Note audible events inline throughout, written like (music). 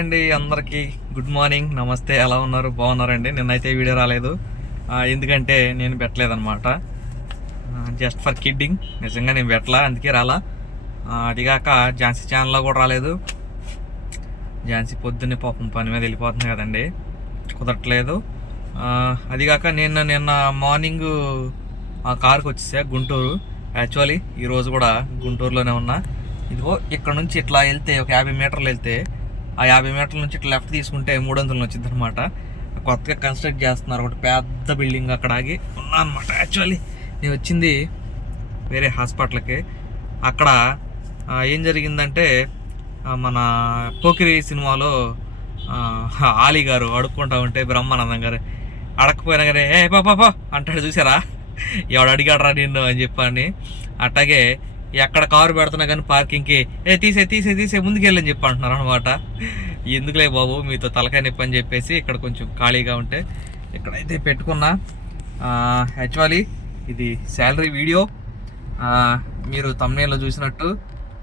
అండి అందరికీ good morning. నమస్తే ఎలా ఉన్నారు? బాగున్నారండి? నిన్నైతే వీడియో రాలేదు. ఎందుకంటే నేను పెట్టలేదన్నమాట. జస్ట్ ఫర్ కిడ్డింగ్ నిజంగా నేను పెట్టలా? అందుకే రాలా. అదిగాక ఝాన్సీ ఛానల్లో కూడా రాలేదు. ఝాన్సీ పొద్దున్నే పాపం పని మీద వెళ్ళిపోతుంది కదండి. కుదరట్లేదు. అదిగాక నేను నిన్న మార్నింగ్ ఆ కార్కి వచ్చేసా గుంటూరు. యాక్చువల్లీ ఈరోజు కూడా గుంటూరులోనే ఉన్నా. ఇదిగో ఇక్కడ నుంచి ఇట్లా వెళ్తే ఒక యాభై మీటర్లు వెళ్తే ఆ యాభై మీటర్ల నుంచి ఇట్లా లెఫ్ట్ తీసుకుంటే మూడు వందలు వచ్చింది అనమాట కొత్తగా కన్స్ట్రక్ట్ చేస్తున్నారు. ఒకటి పెద్ద బిల్డింగ్ అక్కడ ఆగి ఉన్నా అనమాట యాక్చువల్లీ నేను వచ్చింది వేరే హాస్పిటల్కి. అక్కడ ఏం జరిగిందంటే మన పోకిరి సినిమాలో ఆలీ గారు అడుక్కుంటా ఉంటే బ్రహ్మానందం గారు అడగకపోయినా కానీ ఏ పాపా అంటాడు చూసారా? ఎవడు అడిగాడరా నిన్ను అని చెప్పని అట్లాగే ఎక్కడ కారు పెడుతున్నా కానీ పార్కింగ్కి. ఏ తీసే తీసే తీసే ముందుకెళ్ళని చెప్పి అంటున్నారు అనమాట ఎందుకులే బాబు మీతో తలకాయ నొప్పి అని చెప్పేసి ఇక్కడ కొంచెం ఖాళీగా ఉంటే ఇక్కడైతే పెట్టుకున్నా. యాక్చువల్లీ ఇది శాలరీ వీడియో. మీరు తమ్నేలో చూసినట్టు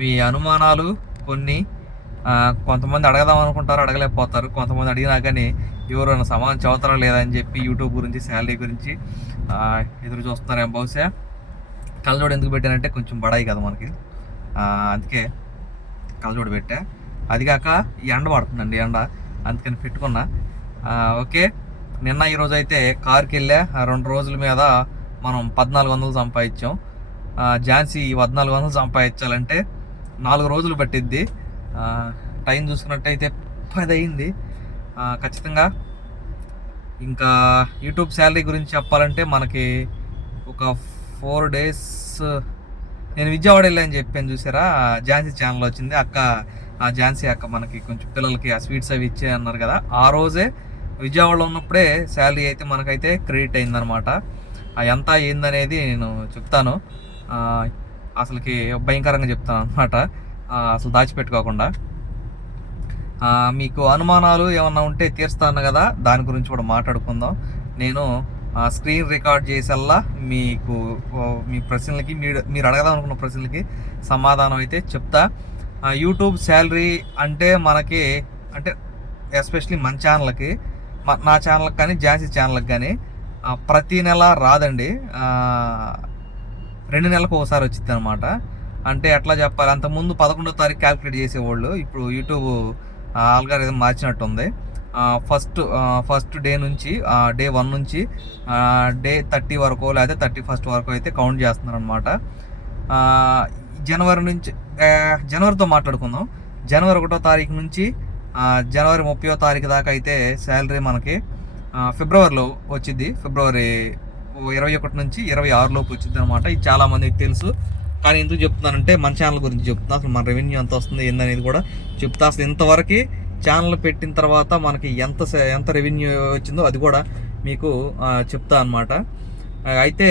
మీ అనుమానాలు కొన్ని కొంతమంది అడగదాం అనుకుంటారు అడగలేకపోతారు. కొంతమంది అడిగినా కానీ ఎవరైనా సమాధానం చదువుతారా లేదా అని చెప్పి యూట్యూబ్ గురించి శాలరీ గురించి ఎదురు చూస్తున్నారేమో బహుశా. కళ్ళజోడు ఎందుకు పెట్టానంటే కొంచెం బడాయి కదా మనకి. అందుకే కళ్ళజోడు పెట్టా. అది కాక ఈ ఎండ పడుతుందండి ఎండ. అందుకని పెట్టుకున్నా. ఓకే. నిన్న ఈరోజు అయితే కార్కి వెళ్ళా. ఆ రెండు రోజుల మీద మనం పద్నాలుగు వందలు సంపాదించాం. ఝాన్సీ ఈ పద్నాలుగు వందలు సంపాదించాలంటే నాలుగు రోజులు పట్టిద్ది. టైం చూసుకున్నట్టయితే పది అయింది ఖచ్చితంగా ఇంకా యూట్యూబ్ శాలరీ గురించి చెప్పాలంటే మనకి ఒక ఫోర్ డేస్ నేను విజయవాడ వెళ్ళాను చెప్పాను చూసారా? ఝాన్సీ ఛానల్ వచ్చింది. అక్క ఆ ఝాన్సీ అక్క మనకి కొంచెం పిల్లలకి ఆ స్వీట్స్ అవి ఇచ్చే అన్నారు కదా. ఆ రోజే విజయవాడలో ఉన్నప్పుడే శాలరీ అయితే మనకైతే క్రెడిట్ అయిందనమాట ఎంత ఏందనేది నేను చెప్తాను. అసలుకి భయంకరంగా చెప్తాను అనమాట అసలు దాచిపెట్టుకోకుండా. మీకు అనుమానాలు ఏమన్నా ఉంటే తీరుస్తాను కదా. దాని గురించి కూడా మాట్లాడుకుందాం. నేను స్క్రీన్ రికార్డ్ చేసేలా మీకు మీ ప్రశ్నలకి మీరు మీరు అడగదాం అనుకున్న ప్రశ్నలకి సమాధానం అయితే చెప్తా. యూట్యూబ్ శాలరీ అంటే మనకి అంటే ఎస్పెషలీ మన ఛానల్కి నా ఛానల్కి కానీ ఝాన్సీ ఛానల్కి కానీ ప్రతి నెల రాదండి. రెండు నెలలకు ఒకసారి వచ్చింది అనమాట అంటే ఎట్లా చెప్పాలి అంతకుముందు పదకొండో తారీఖు క్యాల్కులేట్ చేసేవాళ్ళు ఇప్పుడు యూట్యూబ్ ఆల్గారిథం మార్చినట్టుంది. ఫస్ట్ ఫస్ట్ డే నుంచి డే వన్ నుంచి డే థర్టీ వరకు లేదా థర్టీ ఫస్ట్ వరకు అయితే కౌంట్ చేస్తున్నారు అనమాట జనవరి నుంచి జనవరితో మాట్లాడుకుందాం. జనవరి ఒకటో తారీఖు నుంచి జనవరి ముప్పయో తారీఖు దాకా అయితే శాలరీ మనకి ఫిబ్రవరిలో వచ్చింది ఫిబ్రవరి ఇరవై ఒకటి నుంచి ఇరవై ఆరులోపు వచ్చింది అనమాట ఇది చాలామందికి తెలుసు. కానీ ఎందుకు చెప్తున్నానంటే మన ఛానల్ గురించి చెప్తున్నా. అసలు మన రెవెన్యూ ఎంత వస్తుంది ఏందనేది కూడా చెప్తా. అసలు ఇంతవరకు ఛానల్ పెట్టిన తర్వాత మనకి ఎంత ఎంత రెవెన్యూ వచ్చిందో అది కూడా మీకు చెప్తా అనమాట అయితే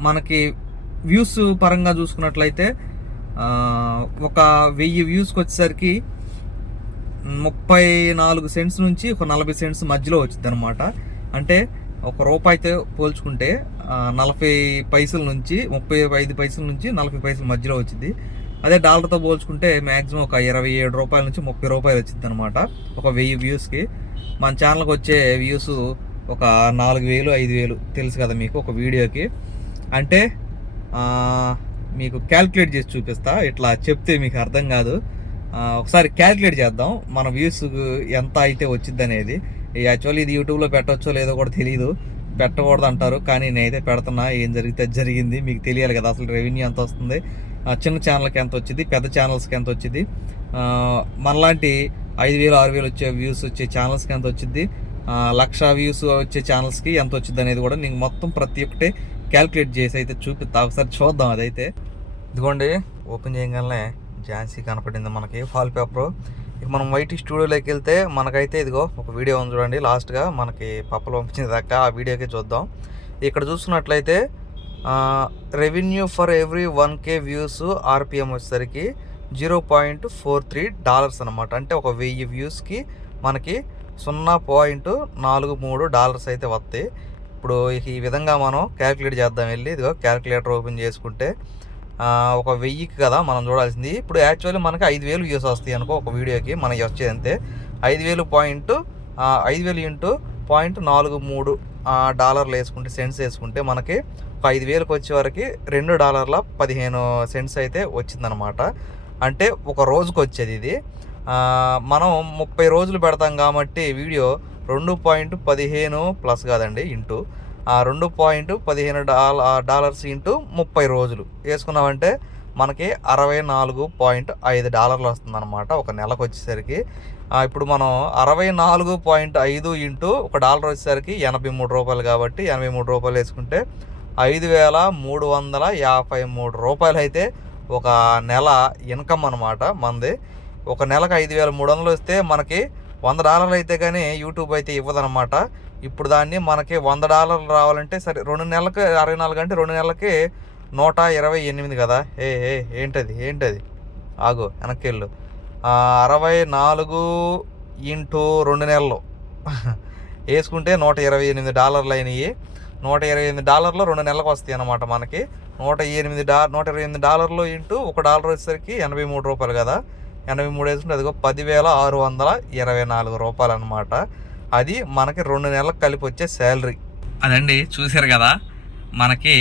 మనకి వ్యూస్ పరంగా చూసుకున్నట్లయితే ఒక వెయ్యి వ్యూస్కి వచ్చేసరికి ముప్పై నాలుగు సెంట్స్ నుంచి ఒక నలభై సెంట్స్ మధ్యలో వచ్చింది అనమాట అంటే ఒక రూపాయితో పోల్చుకుంటే నలభై పైసల నుంచి ముప్పై ఐదు పైసల నుంచి నలభై పైసల మధ్యలో వచ్చింది. అదే డాలర్తో పోల్చుకుంటే మ్యాక్సిమం ఒక ఇరవై ఏడు రూపాయల నుంచి ముప్పై రూపాయలు వచ్చింది అనమాట ఒక వెయ్యి వ్యూస్కి. మన ఛానల్కి వచ్చే వ్యూస్ ఒక నాలుగు వేలు ఐదు వేలు తెలుసు కదా మీకు ఒక వీడియోకి. అంటే మీకు క్యాల్కులేట్ చేసి చూపిస్తా. ఇట్లా చెప్తే మీకు అర్థం కాదు. ఒకసారి క్యాల్కులేట్ చేద్దాం. మన వ్యూస్ ఎంత అయితే వచ్చింది అనేది యాక్చువల్లీ ఇది యూట్యూబ్లో పెట్టవచ్చో లేదో కూడా తెలియదు పెట్టకూడదు అంటారు కానీ నేనైతే పెడుతున్నా. ఏం జరిగితే జరిగింది. మీకు తెలియాలి కదా అసలు రెవెన్యూ ఎంత వస్తుంది? ఆ, చిన్న ఛానల్కి ఎంత వచ్చింది? పెద్ద ఛానల్స్కి ఎంత వచ్చింది? మనలాంటి ఐదు వేలు ఆరు వేలు వచ్చే వ్యూస్ వచ్చే ఛానల్స్కి ఎంత వచ్చింది? లక్ష వ్యూస్ వచ్చే ఛానల్స్కి ఎంత వచ్చింది అనేది కూడా నీకు మొత్తం ప్రతి ఒక్కటే క్యాల్కులేట్ చేసి అయితే చూపిస్తా. ఒకసారి చూద్దాం అదైతే. ఇదిగోండి ఓపెన్ చేయగానే ఝాన్సీ కనపడింది మనకి. వాల్ పేపరు ఇక మనం వైటి స్టూడియోలోకి వెళ్తే మనకైతే ఇదిగో ఒక వీడియో ఉంది చూడండి. లాస్ట్గా మనకి పప్పలు పంపించిన దాకా ఆ వీడియోకి చూద్దాం. ఇక్కడ చూసుకున్నట్లయితే revenue for every one K views RPM వచ్చేసరికి zero point four three dollars అనమాట అంటే ఒక వెయ్యి వ్యూస్కి మనకి సున్నా పాయింట్ నాలుగు మూడు డాలర్స్ అయితే వస్తాయి. ఇప్పుడు ఈ విధంగా మనం క్యాలిక్యులేట్ చేద్దాం. వెళ్ళి ఇదిగో క్యాలిక్యులేటర్ ఓపెన్ చేసుకుంటే ఒక వెయ్యికి కదా మనం చూడాల్సింది. ఇప్పుడు యాక్చువల్లీ మనకి ఐదు వేలు వ్యూస్ వస్తాయి అనుకో ఒక వీడియోకి మనకి వచ్చేది అంతే. ఐదు వేలు పాయింట్ ఐదు వేలు ఇంటూ పాయింట్ నాలుగు మూడు డాలర్లు వేసుకుంటే సెంట్స్ వేసుకుంటే మనకి ఒక ఐదు వేలకు వచ్చే వరకు రెండు డాలర్ల పదిహేను సెంట్స్ అయితే వచ్చిందనమాట అంటే ఒక రోజుకు వచ్చేది ఇది. మనం ముప్పై రోజులు పెడతాం కాబట్టి వీడియో రెండు పాయింట్ పదిహేను ప్లస్ కాదండి ఇంటూ రెండు పాయింట్ పదిహేను డాలర్ డాలర్స్ ఇంటూ ముప్పై రోజులు. వేసుకున్నామంటే మనకి అరవై నాలుగు పాయింట్ ఐదు డాలర్లు వస్తుందన్నమాట ఒక నెలకు వచ్చేసరికి. ఇప్పుడు మనం అరవై నాలుగు పాయింట్ ఐదు ఇంటూ ఒక డాలర్ వచ్చేసరికి ఎనభై మూడు రూపాయలు కాబట్టి ఎనభై మూడు రూపాయలు వేసుకుంటే ఐదు వేల మూడు వందల యాభై మూడు రూపాయలు అయితే ఒక నెల ఇన్కమ్ అనమాట మనది. ఒక నెలకు ఐదు వేల మూడు వందలు వస్తే మనకి వంద డాలర్లు అయితే కానీ యూట్యూబ్ అయితే ఇవ్వదనమాట ఇప్పుడు దాన్ని మనకి వంద డాలర్లు రావాలంటే సరే రెండు నెలలకి అరవై నాలుగు అంటే రెండు నెలలకి నూట ఇరవై ఎనిమిది కదా? ఏ ఏ ఏంటది ఏంటది? ఆగు వెనక్కి వెళ్ళు అరవై నాలుగు ఇంటూ రెండు నెలలు. (laughs) వేసుకుంటే నూట ఇరవై ఎనిమిది డాలర్లు అయినాయి. నూట ఇరవై ఎనిమిది డాలర్లు రెండు నెలలకు వస్తాయి అన్నమాట మనకి. నూట ఎనిమిది డా నూట ఇరవై ఎనిమిది డాలర్లు ఇంటూ ఒక డాలర్ వచ్చేసరికి ఎనభై మూడు రూపాయలు కదా? ఎనభై మూడు వేసుకుంటే అదిగో పదివేల ఆరు వందల ఇరవై నాలుగు రూపాయలు అనమాట అది మనకి రెండు నెలలకు కలిపి వచ్చే శాలరీ అదండి చూశారు కదా? మనకి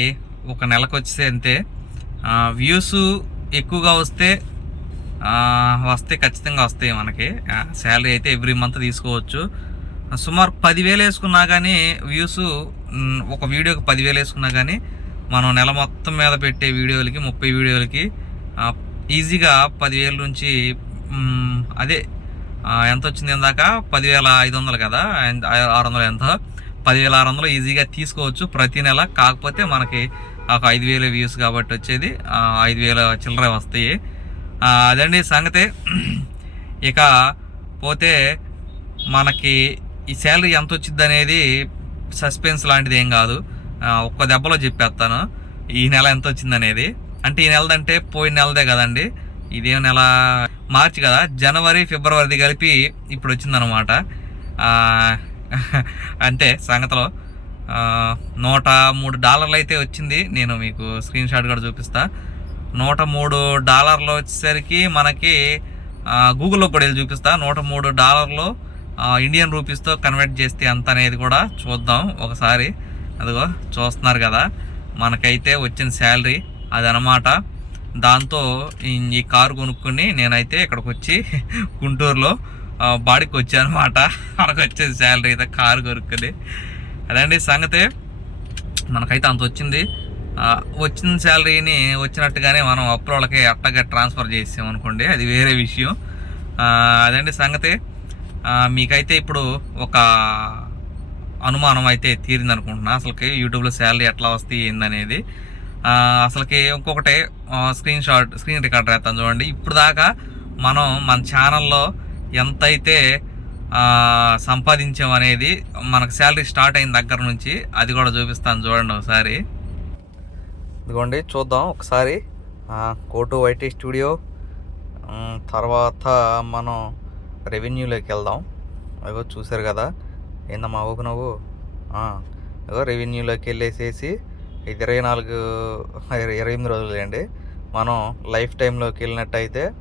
ఒక నెలకు వచ్చేసి అంతే. వ్యూస్ ఎక్కువగా వస్తే వస్తే ఖచ్చితంగా వస్తాయి మనకి. శాలరీ అయితే ఎవ్రీ మంత్ తీసుకోవచ్చు. సుమారు పదివేలు వేసుకున్నా కానీ వ్యూస్ ఒక వీడియోకి పదివేలు వేసుకున్నా కానీ మనం నెల మొత్తం మీద పెట్టే వీడియోలకి ముప్పై వీడియోలకి ఈజీగా పదివేల నుంచి అదే ఎంత వచ్చింది ఇందాక? పదివేల ఐదు వందలు కదా? ఆరు వందలు ఎంత? పదివేల ఆరు వందలు ఈజీగా తీసుకోవచ్చు ప్రతి నెల. కాకపోతే మనకి ఒక ఐదు వేల వ్యూస్ కాబట్టి వచ్చేది. ఐదు వేల చిల్లర వస్తాయి. అదండి సంగతి. (clears throat) ఇక పోతే మనకి ఈ శాలరీ ఎంత వచ్చింది అనేది సస్పెన్స్ లాంటిది ఏం కాదు. ఒక్క దెబ్బలో చెప్పేస్తాను. ఈ నెల ఎంత వచ్చింది అనేది. అంటే ఈ నెలదంటే పోయిన నెలదే కదండి. ఇదేం నెల మార్చి కదా జనవరి ఫిబ్రవరిది కలిపి ఇప్పుడు వచ్చిందనమాట ఆ, అంతే సంగతిలో నూట మూడు డాలర్లు అయితే వచ్చింది. నేను మీకు స్క్రీన్ షాట్ కూడా చూపిస్తా. నూట మూడు డాలర్లు వచ్చేసరికి మనకి గూగుల్లో కూడా వెళ్ళి చూపిస్తా. నూట మూడు డాలర్లు ఇండియన్ రూపీస్తో కన్వర్ట్ చేస్తే ఎంత అనేది కూడా చూద్దాం ఒకసారి. అదిగో చూస్తున్నారు కదా మనకైతే వచ్చిన శాలరీ అదనమాట దాంతో ఈ- కారు కొనుక్కుని నేనైతే ఇక్కడికి వచ్చి గుంటూరులో బాడీకి బాడికి వచ్చానమాట. మనకు వచ్చేది శాలరీ అయితే కారు కొనుక్కుని. అదండి సంగతి. మనకైతే అంత వచ్చింది. వచ్చిన శాలరీని వచ్చినట్టుగానే మనం అప్పులకి అట్టగా ట్రాన్స్ఫర్ చేసాం అనుకోండి. అది వేరే విషయం. అదండి సంగతి. మీకైతే ఇప్పుడు ఒక అనుమానం అయితే తీరింది అనుకుంటున్నా అసలుకి యూట్యూబ్లో శాలరీ ఎట్లా వస్తాయి ఏందనేది. అసలుకి ఇంకొకటి స్క్రీన్ షాట్ స్క్రీన్ రికార్డర్ వేస్తాను చూడండి. ఇప్పుడు దాకా మనం మన ఛానల్లో ఎంతైతే సంపాదించాం అనేది మనకు శాలరీ స్టార్ట్ అయిన దగ్గర నుంచి అది కూడా చూపిస్తాను చూడండి ఒకసారి. ఇదిగోండి చూద్దాం ఒకసారి. కోటు వైటీ స్టూడియో తర్వాత మనం రెవెన్యూలోకి వెళ్దాం. అదిగో చూసారు కదా. ఏందమ్మా ఊకు నువ్వు? ఆ, రెవెన్యూలోకి వెళ్ళేసేసి ఇది ఇరవై నాలుగు ఇరవై ఎనిమిది రోజులు అండి మనం లైఫ్ టైంలోకి వెళ్ళినట్టయితే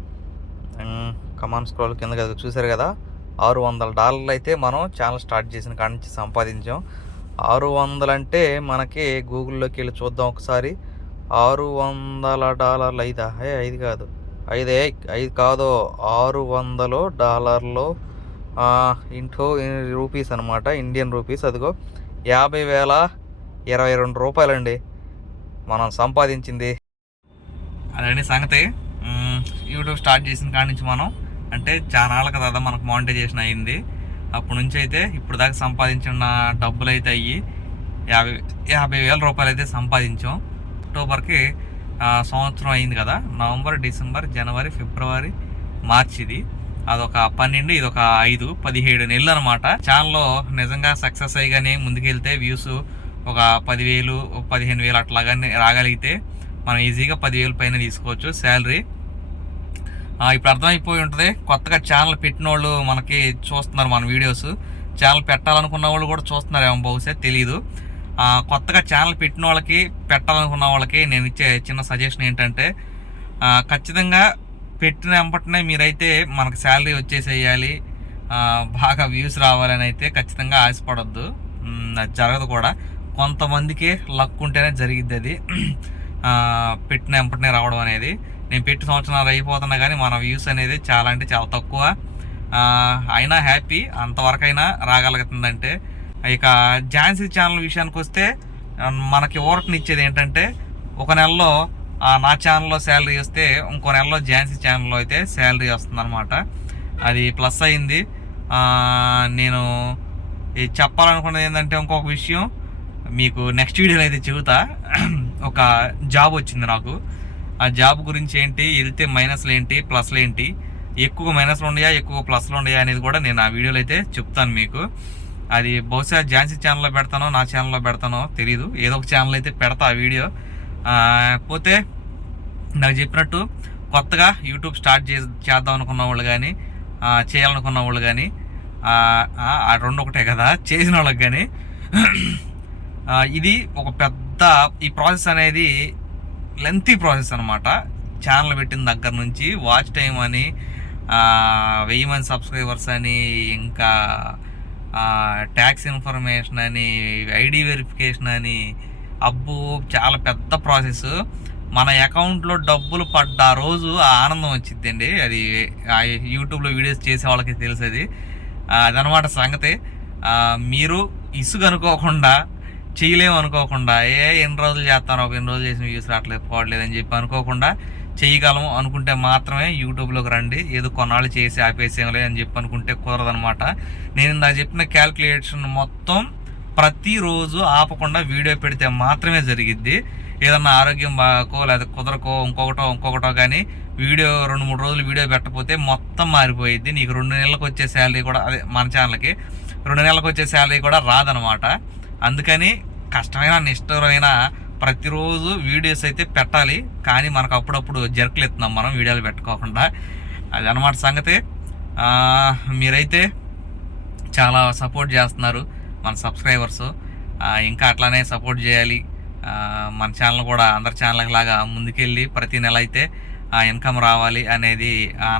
కమాన్ స్క్రోల్ కింద కదా చూసారు కదా? ఆరు వందల డాలర్లు అయితే మనం ఛానల్ స్టార్ట్ చేసిన కాడి నుంచి సంపాదించాం. ఆరు వందలు అంటే మనకి గూగుల్లోకి వెళ్ళి చూద్దాం ఒకసారి. ఆరు వందల డాలర్లు ఐదా? ఏ ఐదు కాదు. ఐదే ఐదు కాదు. ఆరు వందలు డాలర్లు ఇంటూ రూపీస్ అనమాట ఇండియన్ రూపీస్ అదిగో. యాభై వేల ఇరవై రెండు రూపాయలండి. మనం సంపాదించింది. అదండి సంగతి? యూట్యూబ్ స్టార్ట్ చేసిన కాడి నుంచి మనం అంటే చాలా నాళ్ళ కదా మనకు మానిటైజేషన్ అయింది. అప్పటి నుంచి అయితే ఇప్పుడు దాకా సంపాదించిన డబ్బులు అయితే అయ్యి యాభై యాభై వేల రూపాయలు అయితే సంపాదించాం. అక్టోబర్కి సంవత్సరం అయింది కదా నవంబర్ డిసెంబర్ జనవరి ఫిబ్రవరి మార్చ్ ఇది. అదొక పన్నెండు ఇది ఒక ఐదు పదిహేడు నెలలు అనమాట ఛానల్లో నిజంగా సక్సెస్ అయ్యగానే ముందుకెళ్తే వ్యూస్ ఒక పదివేలు పదిహేను వేలు అట్లాగానే రాగలిగితే మనం ఈజీగా పదివేలు పైన తీసుకోవచ్చు శాలరీ. ఇప్పుడు అర్థమైపోయి ఉంటుంది. కొత్తగా ఛానల్ పెట్టిన వాళ్ళు మనకి చూస్తున్నారు మన వీడియోస్. ఛానల్ పెట్టాలనుకున్న వాళ్ళు కూడా చూస్తున్నారు ఏమో బహుశా తెలియదు కొత్తగా ఛానల్ పెట్టిన వాళ్ళకి పెట్టాలనుకున్న వాళ్ళకి నేను ఇచ్చే చిన్న సజెషన్ ఏంటంటే ఖచ్చితంగా పెట్టిన వెంపటనే మీరైతే మనకు శాలరీ వచ్చేసేయాలి. బాగా వ్యూస్ రావాలని అయితే ఖచ్చితంగా ఆశపడద్దు. జరగదు కూడా. కొంతమందికి లక్ ఉంటేనే జరిగిద్ది అది. పెట్టిన వెంపటనే రావడం అనేది. నేను పెట్టి సంవత్సరాలు అయిపోతున్నా కానీ మన వ్యూస్ అనేది చాలా అంటే చాలా తక్కువ. అయినా హ్యాపీ అంతవరకైనా రాగలుగుతుందంటే. ఇక ఝాన్సీ ఛానల్ విషయానికి వస్తే మనకి ఊరటనిచ్చేది ఏంటంటే ఒక నెలలో నా ఛానల్లో శాలరీ వస్తే ఇంకో నెలలో ఝాన్సీ ఛానల్లో అయితే శాలరీ వస్తుందన్నమాట. అది ప్లస్ అయింది. నేను ఈ చెప్పాలనుకున్నది ఏంటంటే ఇంకొక విషయం. మీకు నెక్స్ట్ వీడియోలో అయితే చెబుతా. (clears throat) ఒక జాబ్ వచ్చింది నాకు. ఆ జాబ్ గురించి ఏంటి వెళ్తే మైనస్లు ఏంటి ప్లస్లు ఏంటి ఎక్కువ మైనస్లు ఉన్నాయా ఎక్కువ ప్లస్లు ఉన్నాయా అనేది కూడా నేను ఆ వీడియోలో అయితే చెప్తాను మీకు. అది బహుశా ఝాన్సీ ఛానల్లో పెడతానో నా ఛానల్లో పెడతానో తెలీదు. ఏదో ఒక ఛానల్ అయితే పెడతా ఆ వీడియో పోతే నాకు చెప్పినట్టు కొత్తగా యూట్యూబ్ స్టార్ట్ చే చేద్దాం అనుకున్న వాళ్ళు కానీ చేయాలనుకున్న వాళ్ళు కానీ ఆ రెండు ఒకటే కదా చేసిన వాళ్ళకి కానీ ఇది ఒక పెద్ద ఈ ప్రాసెస్ అనేది లెంతీ ప్రాసెస్ అనమాట ఛానల్ పెట్టిన దగ్గర నుంచి వాచ్ టైం అని వెయ్యి మంది సబ్స్క్రైబర్స్ అని ఇంకా ట్యాక్స్ ఇన్ఫర్మేషన్ అని ఐడి వెరిఫికేషన్ అని అబ్బో చాలా పెద్ద ప్రాసెస్. మన అకౌంట్లో డబ్బులు పడ్డ రోజు ఆ ఆనందం వచ్చిందండి అది యూట్యూబ్లో వీడియోస్ చేసే వాళ్ళకి తెలుసు అది అదనమాట సంగతి. మీరు ఇసుగు అనుకోకుండా చేయలేము అనుకోకుండా ఏ ఎన్ని రోజులు చేస్తాను ఒక ఎన్ని రోజులు చేసిన వ్యూస్ రావట్లేదు పోవట్లేదు అని చెప్పి అనుకోకుండా చేయగలము అనుకుంటే మాత్రమే యూట్యూబ్లోకి రండి. ఏదో కొన్నాళ్ళు చేసి ఆపేసేయలే అని చెప్పి అనుకుంటే కుదరదనమాట నేను ఇందాక చెప్పిన క్యాల్కులేషన్ మొత్తం ప్రతిరోజు ఆపకుండా వీడియో పెడితే మాత్రమే జరిగిద్ది. ఏదన్నా ఆరోగ్యం బాగోకో లేదా కుదరకో ఇంకొకటో ఇంకొకటో కానీ వీడియో రెండు మూడు రోజులు వీడియో పెట్టకపోతే మొత్తం మారిపోయిద్ది. నీకు రెండు నెలలకు వచ్చే శాలరీ కూడా అదే మన ఛానల్కి రెండు నెలలకు వచ్చే శాలరీ కూడా రాదనమాట అందుకని కష్టమైన నిష్ఠురమైన ప్రతిరోజు వీడియోస్ అయితే పెట్టాలి. కానీ మనకు అప్పుడప్పుడు జర్కులు ఎత్తున్నాం మనం వీడియోలు పెట్టుకోకుండా. అది అనమాట సంగతి మీరైతే చాలా సపోర్ట్ చేస్తున్నారు మన సబ్స్క్రైబర్స్. ఇంకా అట్లానే సపోర్ట్ చేయాలి. మన ఛానల్ కూడా అందరి ఛానల్ లాగా ముందుకెళ్ళి ప్రతి నెల అయితే ఇన్కమ్ రావాలి అనేది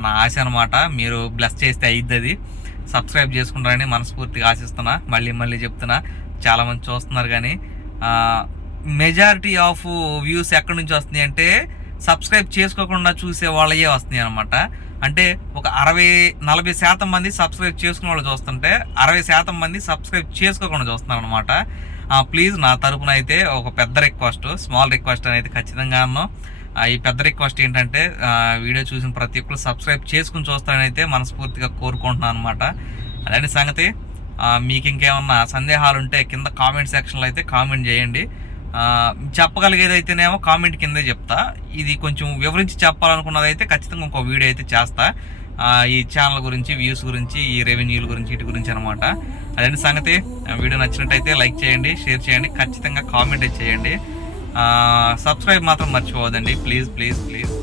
నా ఆశ అనమాట మీరు బ్లెస్ చేస్తే అయిద్ది అది సబ్స్క్రైబ్ చేసుకుంటారని మనస్ఫూర్తిగా ఆశిస్తున్నా. మళ్ళీ మళ్ళీ చెప్తున్నా. చాలామంది చూస్తున్నారు కానీ మెజారిటీ ఆఫ్ వ్యూస్ ఎక్కడి నుంచి వస్తున్నాయి అంటే సబ్స్క్రైబ్ చేసుకోకుండా చూసే వాళ్ళయే వస్తున్నాయి అనమాట అంటే ఒక అరవై నలభై శాతం మంది సబ్స్క్రైబ్ చేసుకున్న వాళ్ళు చూస్తుంటే అరవై శాతం మంది సబ్స్క్రైబ్ చేసుకోకుండా చూస్తున్నారు అనమాట ప్లీజ్ నా తరపున అయితే ఒక పెద్ద రిక్వెస్ట్ స్మాల్ రిక్వెస్ట్ అనేది ఖచ్చితంగా ఈ పెద్ద రిక్వెస్ట్ ఏంటంటే వీడియో చూసిన ప్రతి ఒక్కరు సబ్స్క్రైబ్ చేసుకుని చూస్తారని అయితే మనస్ఫూర్తిగా కోరుకుంటున్నాను అనమాట అదే సంగతి? మీకు ఇంకేమన్నా సందేహాలు ఉంటే కింద కామెంట్ సెక్షన్లో అయితే కామెంట్ చేయండి. చెప్పగలిగేదైతేనేమో చెప్పగలిగేది అయితేనేమో కామెంట్ కిందే చెప్తా. ఇది కొంచెం వివరించి చెప్పాలనుకున్నది అయితే ఖచ్చితంగా ఇంకో వీడియో అయితే చేస్తా. ఈ ఛానల్ గురించి వ్యూస్ గురించి ఈ రెవెన్యూల గురించి వీటి గురించి అనమాట అదేంటి సంగతి. వీడియో నచ్చినట్టయితే లైక్ చేయండి షేర్ చేయండి ఖచ్చితంగా కామెంట్ అయితే చేయండి. సబ్స్క్రైబ్ మాత్రం మర్చిపోవద్దండి. Please please please.